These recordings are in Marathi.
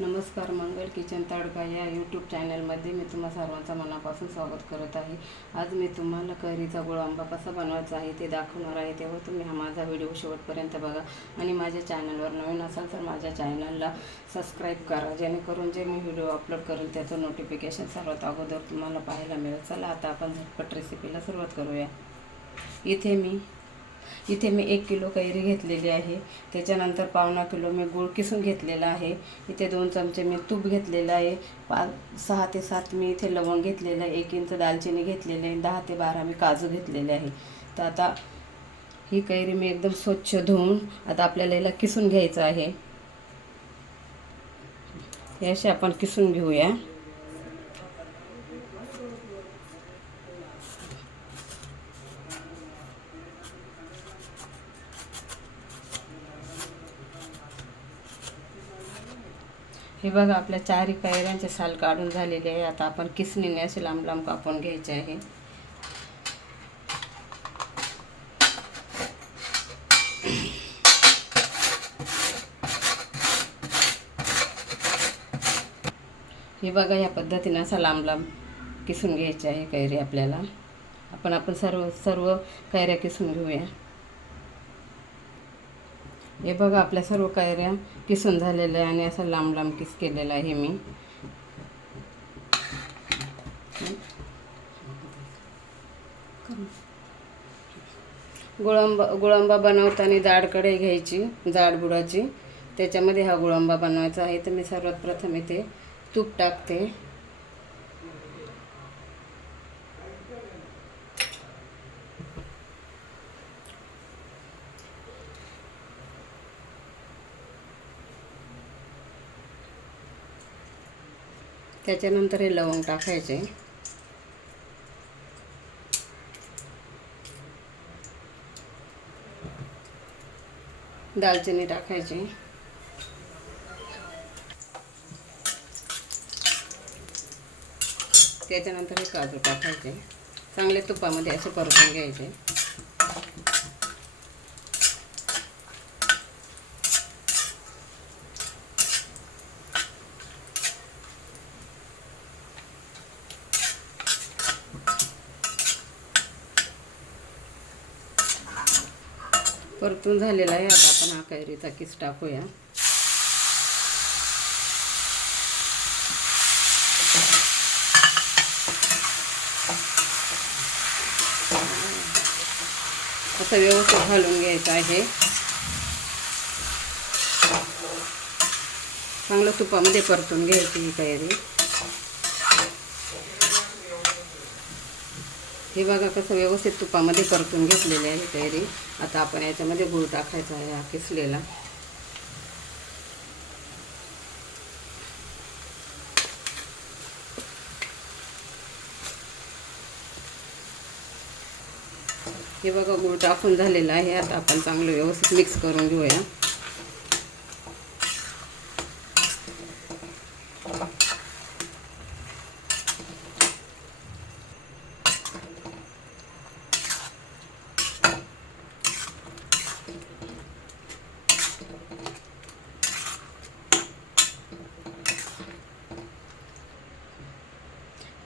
नमस्कार मंगल किचन तडका या यूट्यूब चॅनलमध्ये मी तुम्हा सर्वांचा मनापासून स्वागत करत आहे. आज मी तुम्हाला कैरीचा गुळ आंबा कसा बनवायचा आहे ते दाखवणार आहे. तेव्हा तुम्ही हा माझा व्हिडिओ शेवटपर्यंत बघा. आणि माझ्या चॅनलवर नवीन असाल तर माझ्या चॅनलला सबस्क्राईब करा. जेणेकरून जे मी व्हिडिओ अपलोड करेल त्याचं नोटिफिकेशन सर्वात अगोदर तुम्हाला पाहायला मिळेल. चला आता आपण झटपट रेसिपीला सुरुवात करूया. इथे मी इथे मी एक किलो कैरी घेतलेली आहे. त्याच्यानंतर पावणा किलो मी गूळ किसून घेतलेला आहे. इथे दोन चमचे मी तूप घेतलेलं आहे. पाच सहा ते सात मी इथे लवंग घेतलेलं आहे. एक इंच दालचिनी घेतलेली आहे. दहा ते बारा मी काजू घेतलेले आहे. तर आता ही कैरी मी एकदम स्वच्छ धुवून आता आपल्याला याला किसून घ्यायचं आहे. हे असे आपण किसून घेऊया. हे बघा आपल्या चारही कैऱ्यांचे साल काढून झालेले आहे. आता आपण किसणीने असे लांब लांब कापून घ्यायचे आहे. हे बघा या पद्धतीने असा लांब लांब किसून घ्यायचे आहे कैरी आपल्याला. आपण आपण सर्व सर्व कैऱ्या किसून घेऊया. हे बघा आपल्या सर्व कायऱ्या किसून झालेल्या आहे आणि असं लांब लांब किस केलेला आहे मी. गुळंबा गुळंबा बनवताना जाड कढई घ्यायची जाड बुडाची. त्याच्यामध्ये हा गुळंबा बनवायचा आहे. तर मी सर्वात प्रथम इथे तूप टाकते. त्याच्यानंतर हे लवंग टाकायचे. दालचिनी टाकायची. त्याच्यानंतर हे काजू टाकायचे. चांगले तुपामध्ये असे परतून घ्यायचे. परतून झालेला आहे. आता आपण हा कैरीचा किस टाकूया असं व्यवस्थित घालून घ्यायचं आहे. चांगलं तुपामध्ये परतून घ्यायची ही कैरी. हे बघा कसं व्यवस्थित तुपामध्ये परतून घेतलेली आहे तयारी. आता आपण याच्यामध्ये गूळ टाकायचा आहे हा किसलेला. हे बघा गूळ टाकून झालेला आहे. आता आपण चांगलं व्यवस्थित मिक्स करून घेऊया.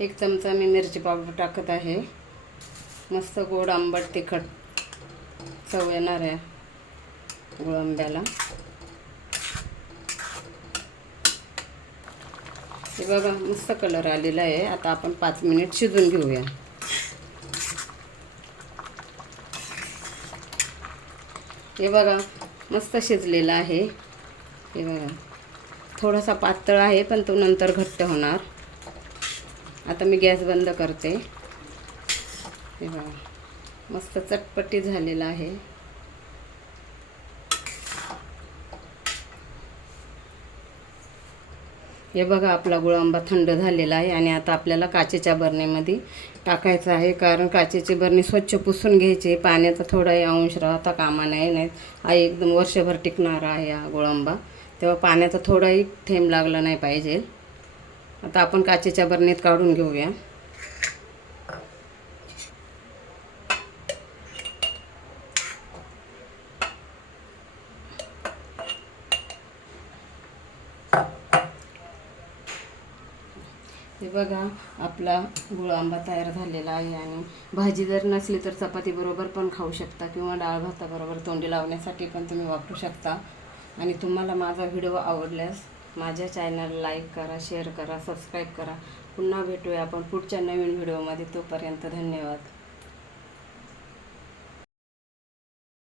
एक चमचा मी मिरची पावडर टाकत आहे. मस्त गोड आंबट तिखट चव येणार आहे गुळांब्याला. हे बघा मस्त कलर आलेला आहे. आता आपण पाच मिनिट शिजून घेऊया. हे बघा मस्त शिजलेलं आहे. हे बघा. थोडासा पातळ आहे पण तो नंतर घट्ट होणार. आता मी गॅस बंद करते. हे बघा. मस्त चटपटी झालेला आहे. हे बघा आपला गुळांबा थंड झालेला आहे आणि आता आपल्याला काचेच्या बरणीमध्ये टाकायचं आहे. कारण काचेची बरणी स्वच्छ पुसून घ्यायची. पाण्याचा थोडाही अंश राहता कामा नाही नाही. हा एकदम वर्षभर टिकणारा आहे हा गुळांबा तेव्हा पाण्याचा थोडाही थेंब लागला नाही पाहिजे. आता आपण काचेच्या बरणीत काढून घेऊया. ते बघा आपला गुळ आंबा तयार झालेला आहे आणि भाजी जर नसली तर चपातीबरोबर पण खाऊ शकता किंवा डाळ भाताबरोबर तोंडी लावण्यासाठी पण तुम्ही वापरू शकता. आणि तुम्हाला माझा व्हिडिओ आवडल्यास माझ्या चॅनल लाईक करा शेअर करा सबस्क्राईब करा. पुन्हा भेटूया आपण पुढच्या नवीन व्हिडिओमध्ये तोपर्यंत धन्यवाद.